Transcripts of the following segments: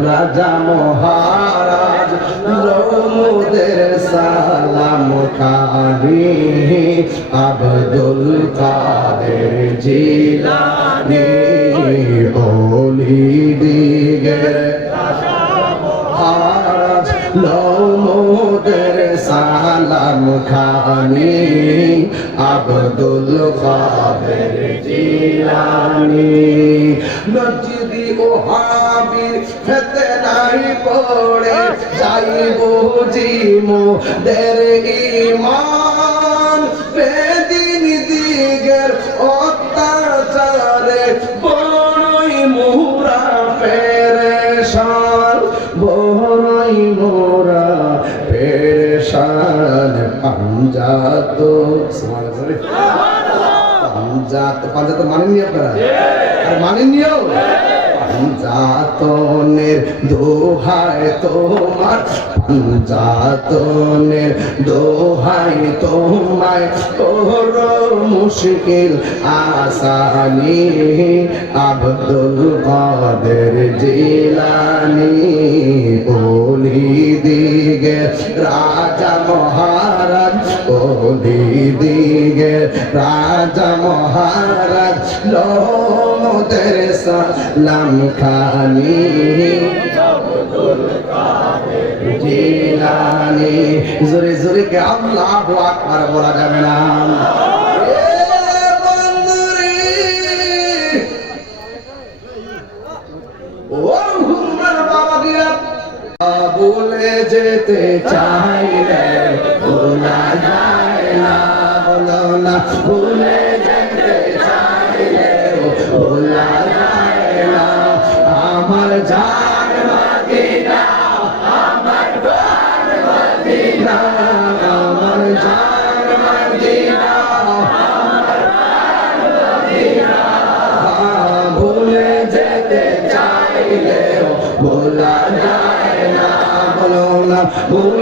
রাজা মহারাজ রৌমুদের সালাম খানি আব্দুল কাদের জিলানি ওলি দিগের মহারাজ লৌমুদের সালাম খানি আব্দুল কাদের জিলানি নজদি ও হাবির ফেতে নাই পড়ে, যাইব জিমো দের ইমান বেদিন দিগের অত্যাচারে বড়ই মুরা পেরেশান বড়ই মোরা পেরেশান। পাঞ্জাত পাঞ্জাত পাঞ্জাত মানেননি আপনারা? আর মানেননিও? পাঞ্জাতনের দোহায় তোমার পাঞ্জাতনের দোহাই তোমায়। ওর মুশকিল আসানি, আব্দুল কাদের জিলানি ওলি দিগে, রাজা মহারাজ ওলি দিগে রাজা মহারাজ লোমদের সালাম খানি। জিলানি, জোরে জোরে কে আল্লাহ আকবার বলা যাবে না। যেতে চাইলে ভোলা যায়। না বলো না ভুলে যেতে চাইলে ভোলা যায় না। আমার জান মদিনা আমার প্রাণ মদিনা আমার জান মদিনা ভুলে যেতে চাইলেও ভোলা যায় না, বলো না, ভুলে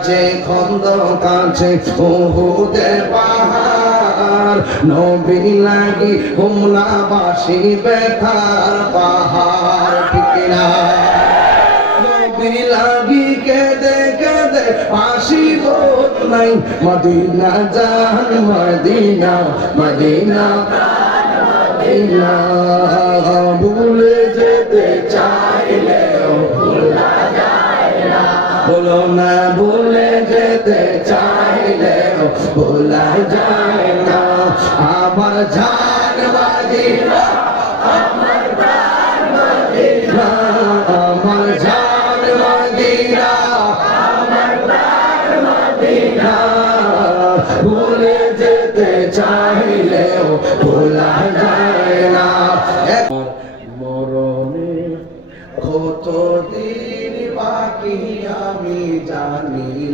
বদরাজে খন্দ কাছে উহুদে পাহাড়। নবী লাগি হুমনাবাসী বেথার পাহাড়, ঠিক নবী লাগি কেঁদে কেঁদে আসিব নাই। মদিনা জান, মদিনা মদিনা মদিনা। ভুলে যেতে চাইলেও ভোলা যায় না। বলো না, ভুলে যেতে চাইলেও ভোলা যায় না। আমার জান মদিনা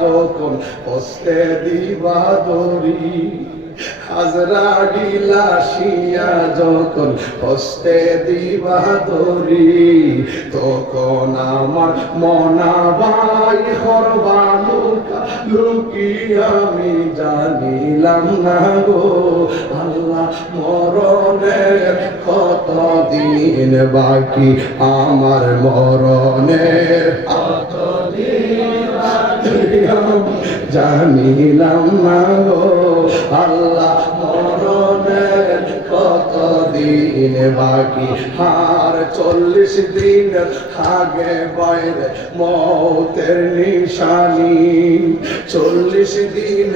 যখন হস্তে দিবা দরি আজরাগিলা যখন হস্তে দিবা দরি তখন আমার মনা বাই হরবা লুকা লুকি আমি জানিলাম না গো, আল্লাহ মরণের কত দিন বাকি আমার মরণের জানিলাম না গো। আল্লাহ মরণের কত দিন বাকি হার চল্লিশ দিন আগে বাইরে মতের নিশানি। চল্লিশ দিন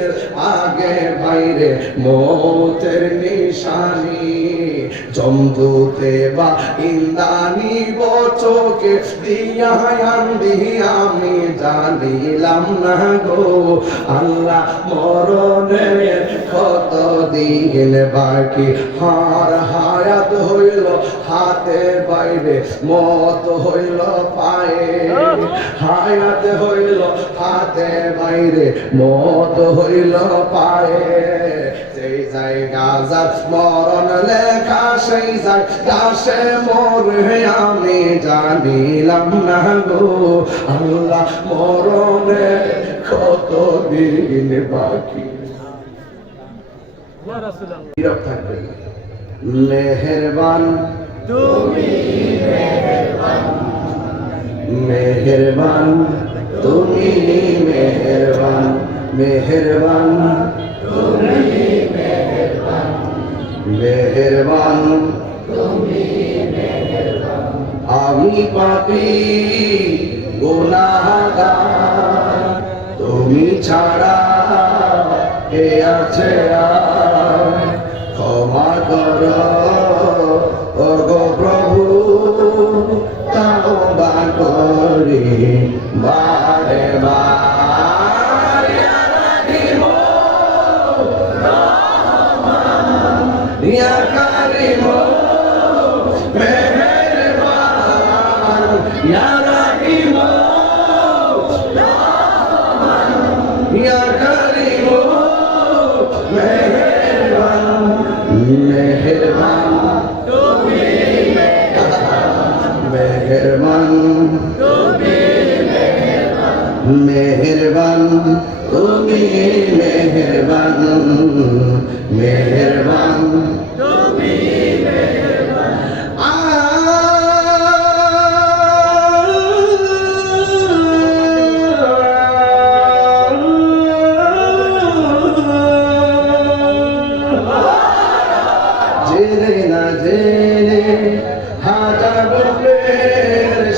আগে বাইরে মতের নিশানি। জমদূতে বা ইন্দানি বচকে দিয়া আমি জানিলাম না গো। আল্লাহ মরণের কত দিন বাকি হার হায়াত হায়াত হইল হাতে বাইরে মত হইল পায়ে। হায়াত হইল হাতে বাইরে মত হইল পায়ে। সেই জায়গা যার স্মরণ লেখা সেই জায়গা সে মোর আমি জানিলাম না গো। আল্লাহ মরণে কত দিন বাকি থাকবেন মেহেরবান। মেহেরবান। তুমি মেহেরবান। মেহেরবান। মেহেরবান। আমি পাপি গুনাহগার। তুমি ছাড়া কে আছে আর? ক্ষমা কর ওগো প্রভু তাওবা মেহেরবান তুমি মেহেরবান মেহেরবান জেনে না জেনে হাজার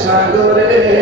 সাগরে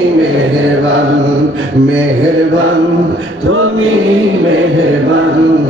মেহেরবান তুমি মেহেরবান।